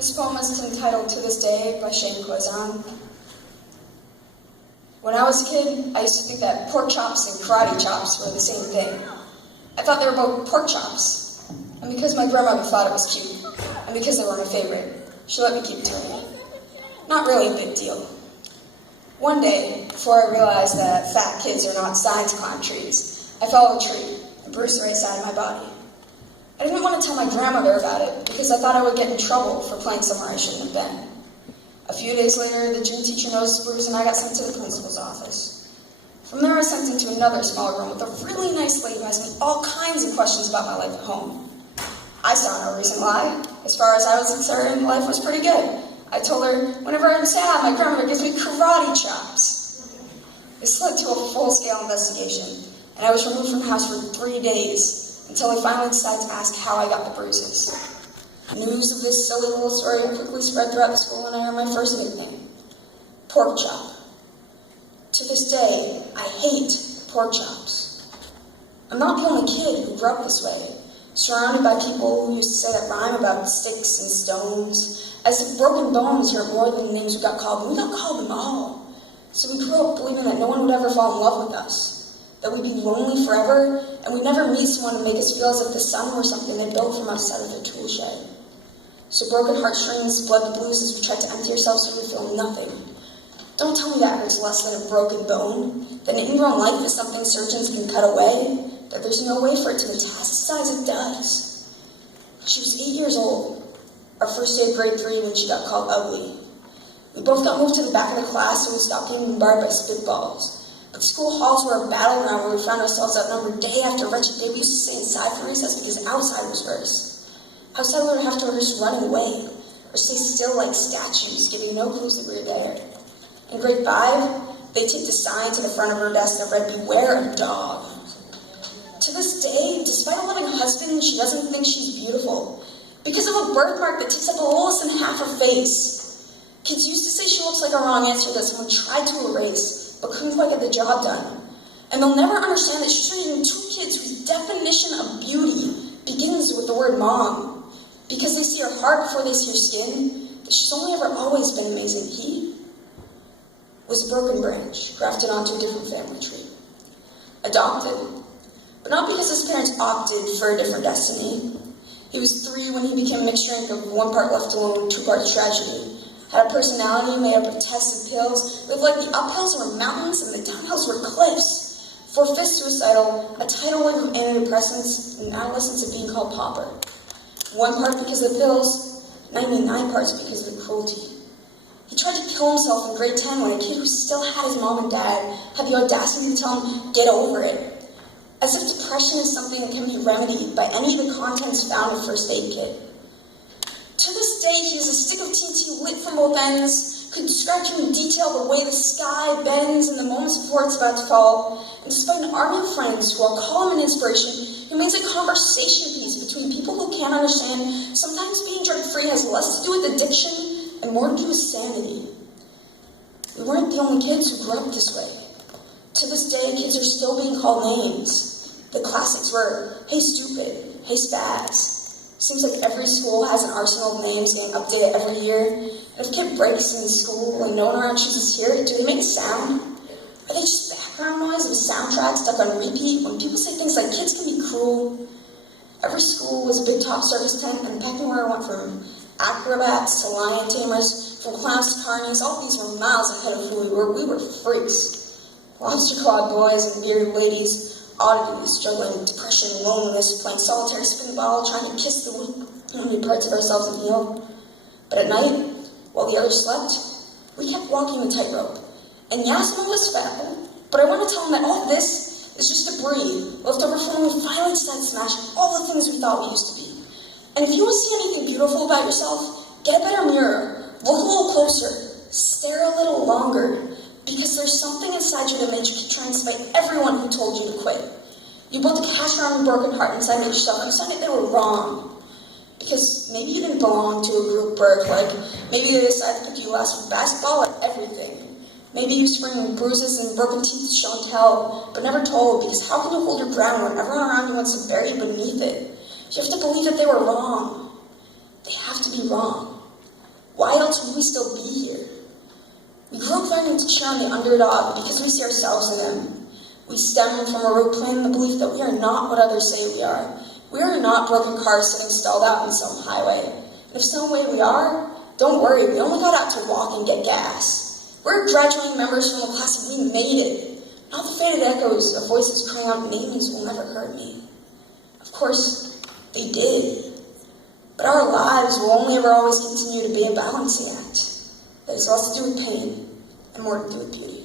This poem is entitled To This Day by Cheyenne. When I was a kid, I used to think that pork chops and karate chops were the same thing. I thought they were both pork chops. And because my grandmother thought it was cute, and because they were my favorite, she let me keep doing it. Not really a big deal. One day, before I realized that fat kids are not signs to climb trees, I fell off a tree and bruised the right side of my body. I didn't want to tell my grandmother about it because I thought I would get in trouble for playing somewhere I shouldn't have been. A few days later, the gym teacher noticed the bruise and I got sent to the principal's office. From there, I was sent into another small room with a really nice lady who asked me all kinds of questions about my life at home. I saw no reason why. As far as I was concerned, life was pretty good. I told her, whenever I'm sad, my grandmother gives me karate chops. This led to a full-scale investigation, and I was removed from the house for 3 days, until I finally decided to ask how I got the bruises. News of this silly little story quickly spread throughout the school, and I earned my first nickname, Pork Chop. To this day, I hate pork chops. I'm not the only kid who grew up this way, surrounded by people who used to say that rhyme about sticks and stones, as if broken bones hurt more than the names we got called, but we got called them all. So we grew up believing that no one would ever fall in love with us, that we'd be lonely forever, and we'd never meet someone to make us feel as if the sun were something they built from outside of their tool shed. So broken heartstrings bled the blues as we tried to empty ourselves so we feel nothing. Don't tell me that hurts less than a broken bone, that an ingrown life is something surgeons can cut away, that there's no way for it to metastasize. It does. She was 8 years old, our first day of grade 3 when she got called ugly. We both got moved to the back of the class so we stopped getting bombarded by spitballs. But school halls were a battleground where we found ourselves outnumbered day after wretched day. We used to stay inside for recess because outside was worse. Outside we would have to rehearse running away, or stay still like statues, giving no clues that we were there. In grade 5, they taped a sign to the front of her desk that read, "Beware a dog." To this day, despite a loving husband, she doesn't think she's beautiful, because of a birthmark that takes up a little less than half her face. Kids used to say she looks like a wrong answer that someone tried to erase, but couldn't quite get the job done. And they'll never understand that she's raising 2 kids whose definition of beauty begins with the word mom, because they see her heart before they see her skin, that she's only ever always been amazing. He was a broken branch, grafted onto a different family tree. Adopted, but not because his parents opted for a different destiny. He was 3 when he became a mixed drink of 1 part left alone, 2 parts tragedy. Had a personality made up of tests and pills, lived like the uphills were mountains and the downhills were cliffs. 4/5 suicidal, a tidal wave of antidepressants, and adolescence of being called pauper. 1 part because of the pills, 99 parts because of the cruelty. He tried to kill himself in grade 10 when a kid who still had his mom and dad had the audacity to tell him, "Get over it." As if depression is something that can be remedied by any of the contents found in First Aid Kit. To this day, he is a stick of TNT lit from both ends, could describe to you in detail the way the sky bends in the moments before it's about to fall, and despite an army of friends who all call him an inspiration, he remains a conversation piece between people who can't understand sometimes being drug-free has less to do with addiction and more to do with sanity. We weren't the only kids who grew up this way. To this day, kids are still being called names. The classics were, "Hey stupid," "Hey spaz." Seems like every school has an arsenal of names getting updated every year. And if a kid breaks in school and no one around chooses to hear it, do they make a sound? Are they just background noise of a soundtrack stuck on repeat when people say things like kids can be cruel? Every school was a big top circus tent, and the pecking order went from acrobats to lion tamers, from clowns to carnies. All these were miles ahead of who we were. We were freaks. Lobster-clawed boys and bearded ladies, oddities, struggling, depression, loneliness, playing solitaire, spin the ball, trying to kiss the wounded parts of ourselves and heal. But at night, while the others slept, we kept walking the tightrope. And yeah, some of us fell, but I want to tell them that all this is just debris left over from when we finally decided to smash all the things we thought we used to be. And if you want to see anything beautiful about yourself, get a better mirror, look a little closer, stare a little longer, because there's something inside you that made you keep trying despite everyone who told you to quit. You built a cast around your broken heart inside of yourself and decided they were wrong. Because maybe you didn't belong to a group birth, like maybe they decided to pick you last for basketball or everything. Maybe you spring bruises and broken teeth shown to tell, but never told, because how can you hold your ground when everyone around you wants to bury you beneath it? You have to believe that they were wrong. They have to be wrong. Why else would we still be here? We grew up learning to cheer on the underdog because we see ourselves in them. We stem from a root planting the belief that we are not what others say we are. We are not broken cars sitting stalled out on some highway. And if some way we are, don't worry, we only got out to walk and get gas. We're graduating members from the class and we made it. Not the faded echoes of voices crying out names will never hurt me. Of course, they did. But our lives will only ever always continue to be a balancing act that has less to do with pain and more to do with beauty.